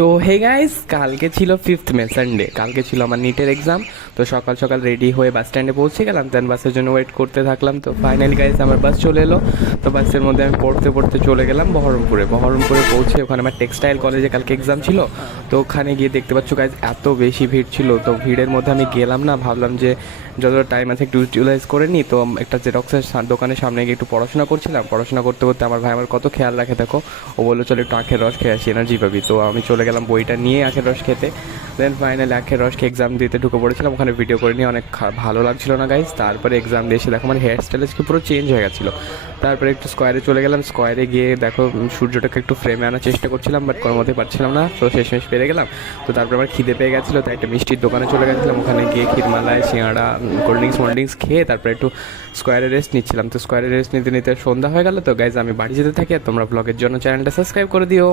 তো hey guys, কালকে ছিল 5th মে সানডে। কালকে ছিল আমার নিটের এক্সাম। তো সকাল সকাল রেডি হয়ে বাস স্ট্যান্ডে পৌঁছে গেলাম, দেন বাসের জন্য ওয়েট করতে থাকলাম। তো ফাইনালি গাইস আমার বাস চলে এলো। তো বাসের মধ্যে আমি পড়তে পড়তে চলে গেলাম বহরমপুরে পৌঁছে ওখানে আমার টেক্সটাইল কলেজে কালকে এক্সাম ছিল। তো ওখানে গিয়ে দেখতে পাচ্ছ গাইস এত বেশি ভিড় ছিল। তো ভিড়ের মধ্যে আমি গেলাম না, ভাবলাম যে যতটা টাইম আছে একটু ইউটিলাইজ করে নিই। তো একটা জেরক্সের দোকানের সামনে গিয়ে একটু পড়াশোনা করছিলাম। পড়াশোনা করতে করতে আমার ভাই আমার কত খেয়াল রাখে দেখো, ও বললো চলো একটু আখের রস খেয়ে আসি, এনার্জি পাবি। তো আমি চলে গেলাম বইটা নিয়ে আখের রস খেতে। দেন ফাইনালি আখের রস খেয়ে এক্সাম দিতে ঢুকে পড়েছিলাম। ওখানে ভিডিও করে নিয়ে অনেক ভালো লাগছিল না গাইজ। তারপরে এক্সাম দিয়ে এসে দেখো আমার হেয়ার স্টাইল আজকে পুরো চেঞ্জ হয়ে গেছিলো। তারপরে একটু স্কোয়ারে চলে গেলাম। স্কোয়ারে গিয়ে দেখো সূর্যটাকে একটু ফ্রেমে আনার চেষ্টা করছিলাম, বাট কোনো মতে পারছিলাম না। তো শেষমেশ পেরে গেলাম। তো তারপরে আমার খিদে পেয়ে গেছিলো, তাই একটা মিষ্টির দোকানে চলে গেছিলাম। ওখানে গিয়ে ক্ষীরমালাই, সিঙাড়া, কোল্ড ড্রিঙ্কস খেয়ে তারপরে একটু স্কোয়ারে রেস্ট নিচ্ছিলাম। তো স্কোয়ারে রেস্ট নিতে নিতে সন্ধ্যা হয়ে গেল। তো গাইজ আমি বাড়ি যেতে থাকি, আর তোমরা ব্লগের জন্য চ্যানেলটা সাবস্ক্রাইব করে দিও।